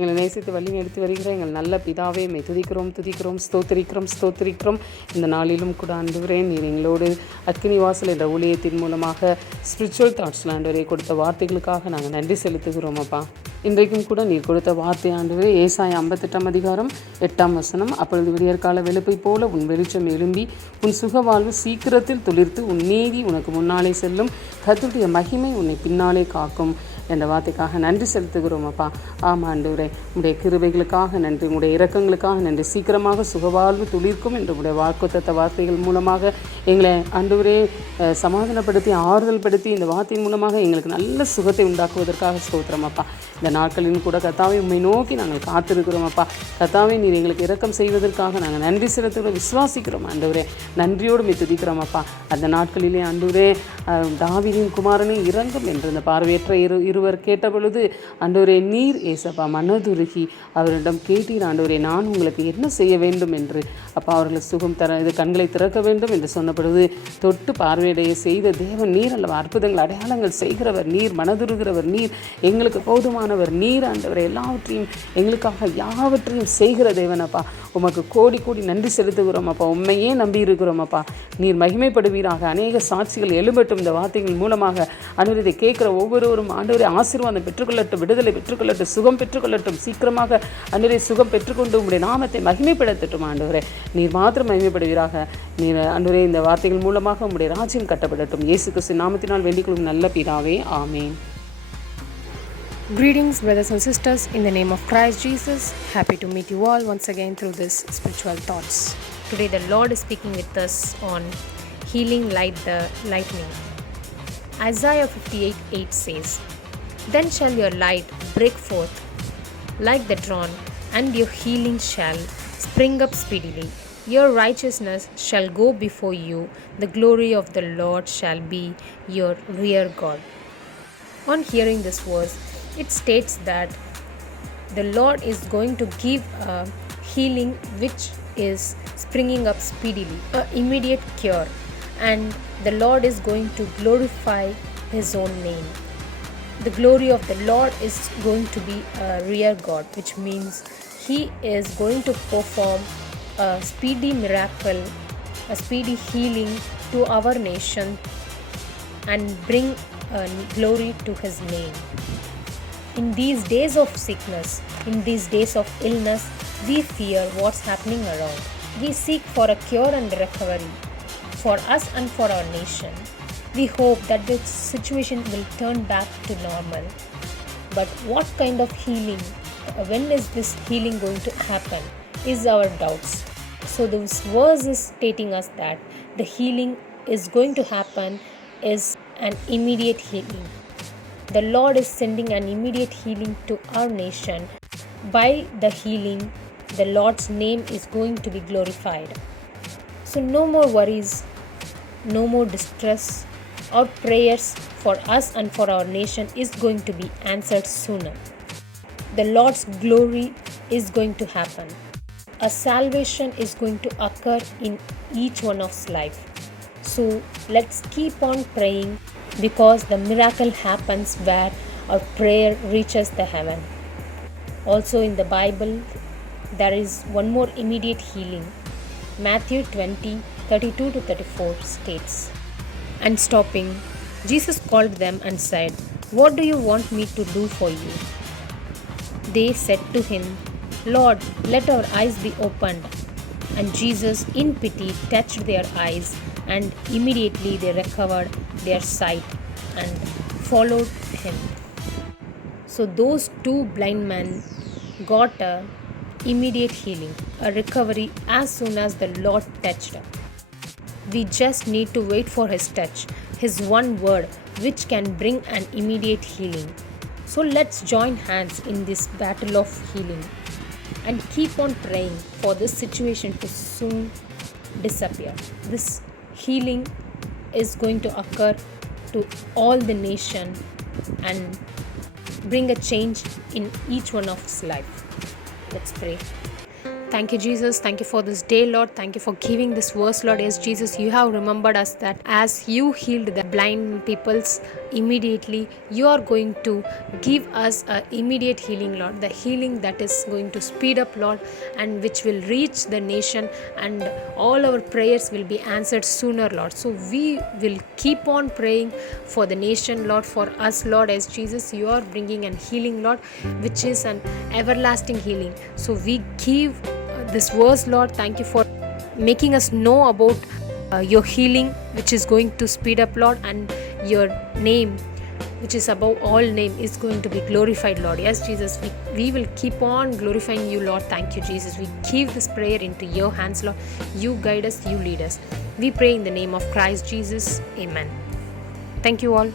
எங்களை நேசித்து வழி எடுத்து வருகிற எங்கள் நல்ல பிதாவே மை துதிக்கிறோம் ஸ்தோத்திரிக்கிறோம். இந்த நாளிலும் கூட ஆண்டவரே நீர் எங்களோடு அக்கினி வாசல் என்ற ஊழியத்தின் மூலமாக ஸ்பிரிச்சுவல் தாட்ஸ் ஆண்டவரே கொடுத்த வார்த்தைகளுக்காக நாங்கள் நன்றி செலுத்துகிறோம் அப்பா. இன்றைக்கும் கூட நீர் கொடுத்த வார்த்தை ஆண்டவரே ஏசாயா 58:8 அப்பொழுது விடியற்கால வெளுப்பை போல உன் வெளிச்சம் எழும்பி உன் சுகவாழ்வு சீக்கிரத்தில் துளிர்த்து உன் நீதி உனக்கு முன்னாலே செல்லும், கர்த்தருடைய மகிமை உன்னை பின்னாலே காக்கும் என்ற வார்த்தைக்காக நன்றி செலுத்துகிறோம் அப்பா. ஆமாம் ஆண்டவரே, உடைய கிருபைகளுக்காக நன்றி, உடைய இரக்கங்களுக்காக நன்றி. சீக்கிரமாக சுகவாழ்வு துளிர்க்கும் என்று உடைய வாக்குத்தத்த வார்த்தைகள் மூலமாக எங்களை ஆண்டவரே சமாதானப்படுத்தி ஆறுதல் படுத்தி இந்த வார்த்தையின் மூலமாக எங்களுக்கு நல்ல சுகத்தை உண்டாக்குவதற்காக ஸ்தோத்திரம் அப்பா. இந்த நாட்களிலும் கூட கர்த்தாவே உம்மை நோக்கி நாங்கள் காத்திருக்கிறோம் அப்பா. கர்த்தாவே நீர் எங்களுக்கு இரக்கம் செய்வதற்காக நாங்கள் நன்றி செலுத்துகிறோம், விசுவாசிக்கிறோம் ஆண்டவரே. நன்றியோடு மை துதிக்கிறோம் அப்பா. அந்த நாட்களிலே ஆண்டவரே தாவீதின் குமாரனை இறங்கும் என்று இந்த பார்வையற்ற இருவர் கேட்டபொழுது ஆண்டவரே நீர் ஏசப்பா மனதுருகி அவரிடம் கேட்டீர் ஆண்டவரே, நான் உங்களுக்கு என்ன செய்ய வேண்டும் என்று. அப்பா அவர்களை சுகம் இது கண்களை திறக்க வேண்டும் என்று சொன்னபொழுது தொட்டு பார்வையடைய செய்த தேவன் நீர் அல்லவா. அற்புதங்கள் அடையாளங்கள் செய்கிறவர் நீர், மனதுருகிறவர் நீர், எங்களுக்கு போதுமானவர் நீர் ஆண்டவரே. எல்லாவற்றையும் எங்களுக்காக யாவற்றையும் செய்கிற தேவன் அப்பா. உமக்கு கோடி கோடி நன்றி செலுத்துகிறோம் அப்பா. உண்மையே நம்பி இருக்கிறோம் அப்பா. நீர் மகிமைப்படுவீராக. அநேக சாட்சிகள் எழும்பட்டும் இந்த வார்த்தைகள் மூலமாக. ஆண்டவரே இதை கேட்கிற ஒவ்வொருவரும் ஆண்டவரே ஆசீர்வாதம் பெற்றுக்கொள்ளட்டும், விடுதலை பெற்றுக்கொள்ளட்டும், சுகம் பெற்றுக்கொள்ளட்டும். சீக்கிரமாக ஆண்டவரே சுகம் பெற்றுக்கொண்டு உங்களுடைய நாமத்தை மகிமைப்படுத்தட்டும் ஆண்டவரே. நீர் மாத்திரம் மகிமைப்படுவீராக. நீர் ஆண்டவரே இந்த வார்த்தைகள் மூலமாக உங்களுடைய ராஜ்யம் கட்டப்படட்டும். இயேசு கிறிஸ்து நாமத்தினால் வேண்டிக்கொள்ளும் நல்ல பிதாவே, ஆமென். Greetings, brothers and sisters, in the name of Christ Jesus. Happy to meet you all once again through this spiritual thoughts. Today the Lord is speaking with us on healing like the lightning. Isaiah 58:8 says, "Then shall your light break forth like the dawn, and your healing shall spring up speedily. Your righteousness shall go before you. The glory of the Lord shall be your rear guard." On hearing this verse, it states that the Lord is going to give a healing which is springing up speedily, an immediate cure, and the Lord is going to glorify His own name. The glory of the Lord is going to be a rear guard, which means He is going to perform a speedy miracle, a speedy healing to our nation and bring glory to His name. In these days of sickness, in these days of illness, we fear what's happening around. We seek for a cure and recovery for us and for our nation. We hope that this situation will turn back to normal. But what kind of healing? When is this healing going to happen? Is our doubts. So this verse is stating us that the healing is going to happen is an immediate healing. The Lord is sending an immediate healing to our nation. By the healing, the Lord's name is going to be glorified. So no more worries, no more distress. Our prayers for us and for our nation is going to be answered sooner. The Lord's glory is going to happen. A salvation is going to occur in each one of us life. So let's keep on praying, because the miracle happens where our prayer reaches the heaven. Also in the Bible, there is one more immediate healing. Matthew 20:32-34 states, "And stopping, Jesus called them and said, 'What do you want me to do for you?' They said to him, 'Lord, let our eyes be opened.' And Jesus in pity touched their eyes, and immediately they recovered their sight and followed him." So those two blind men got a immediate healing, a recovery as soon as the Lord touched them. We just need to wait for His touch, His one word, which can bring an immediate healing. So let's join hands in this battle of healing and keep on praying for this situation to soon disappear. This healing is going to occur to all the nation and bring a change in each one of us life. Let's pray. Thank you, Jesus. Thank you for this day, Lord. Thank you for giving this verse, Lord. Yes, Jesus, you have remembered us that as you healed the blind peoples immediately you are going to give us a immediate healing, Lord, the healing that is going to speed up, Lord, and which will reach the nation, and all our prayers will be answered sooner, Lord. So we will keep on praying for the nation, Lord, for us, Lord, as Jesus you are bringing an healing, Lord, which is an everlasting healing. So we give this verse, Lord. Thank you for making us know about your healing, which is going to speed up, Lord, and your name, which is above all name, is going to be glorified, Lord. Yes, Jesus, we will keep on glorifying you, Lord. Thank you, Jesus. We give this prayer into your hands, Lord. You guide us, you lead us. We pray in the name of Christ Jesus. Amen. Thank you all.